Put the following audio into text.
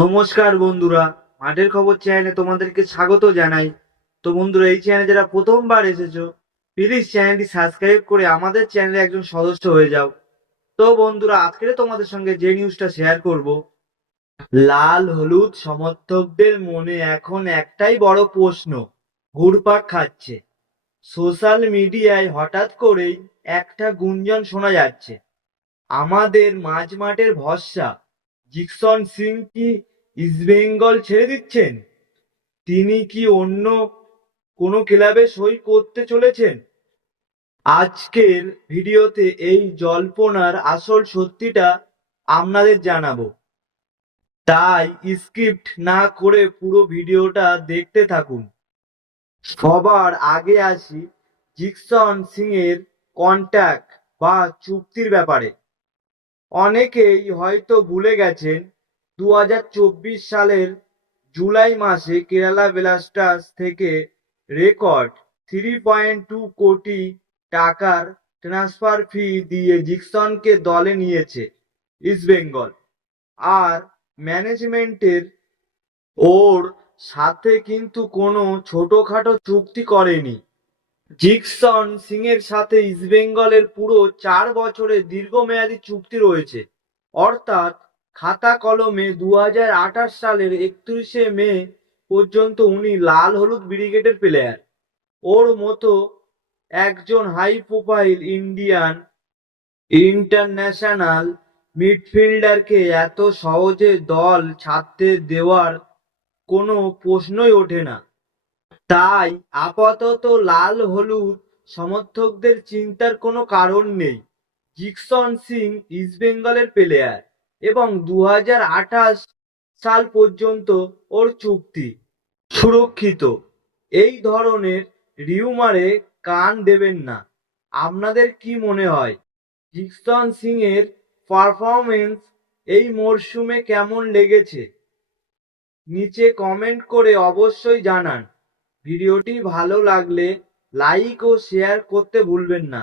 নমস্কার বন্ধুরা, মাঠের খবর চ্যানেলে তোমাদেরকে স্বাগত জানাই। তো বন্ধুরা, এই চ্যানেলে যারা প্রথমবার এসেছো, প্লিজ চ্যানেলটি সাবস্ক্রাইব করে আমাদের চ্যানেলে একজন সদস্য হয়ে যাও। তো বন্ধুরা, আজকে তোমাদের সঙ্গে যে নিউজটা শেয়ার করব, লাল হলুদ সমর্থকদের মনে এখন একটাই বড় প্রশ্ন ঘুরপাক খাচ্ছে। সোশ্যাল মিডিয়ায় হঠাৎ করেই একটা গুঞ্জন শোনা যাচ্ছে, আমাদের মাঝমাঠের ভরসা জিকসন সিং কি ইস্টবেঙ্গল ছেড়ে দিচ্ছেন। তিনি কি অন্য কোনো ক্লাবে সই করতে চলেছেন? আজকের ভিডিওতে এই জল্পনার আসল সত্যিটা আপনাদের জানাবো, তাই স্ক্রিপ্ট না করে পুরো ভিডিওটা দেখতে থাকুন। সবার আগে আসি জিকসন সিং এর কন্ট্যাক্ট বা চুক্তির ব্যাপারে। অনেকেই হয়তো ভুলে গেছেন, 2024 সালের জুলাই মাসে কেরালা ব্লাস্টার্স থেকে রেকর্ড 3.2 কোটি টাকার ট্রান্সফার ফি দিয়ে জিকসনকে দলে নিয়েছে ইস্টবেঙ্গল। আর ম্যানেজমেন্টের ওর সাথে কিন্তু কোনো ছোটখাটো চুক্তি করেনি। জিকসন সিংয়ের সাথে ইস্টবেঙ্গলের পুরো 4 বছরের দীর্ঘমেয়াদী চুক্তি রয়েছে, অর্থাৎ খাতা কলমে 2028 সালের 31শে মে পর্যন্ত উনি লাল হলুদ ব্রিগেডের প্লেয়ার। ওর মতো একজন হাই প্রোফাইল ইন্ডিয়ান ইন্টারন্যাশনাল মিডফিল্ডারকে এত সহজে দল ছাড়তে দেওয়ার কোনো প্রশ্নই ওঠে না। তাই আপাতত লাল হলুদ সমর্থকদের চিন্তার কোনো কারণ নেই। জিকসন সিং ইস্টবেঙ্গলের প্লেয়ার এবং 2028 সাল পর্যন্ত ওর চুক্তি সুরক্ষিত। এই ধরনের রিউমারে কান দেবেন না। আপনাদের কি মনে হয়, জিকসন সিং এর পারফরমেন্স এই মরশুমে কেমন লেগেছে? নিচে কমেন্ট করে অবশ্যই জানান। ভিডিওটি ভালো লাগলে লাইক ও শেয়ার করতে ভুলবেন না।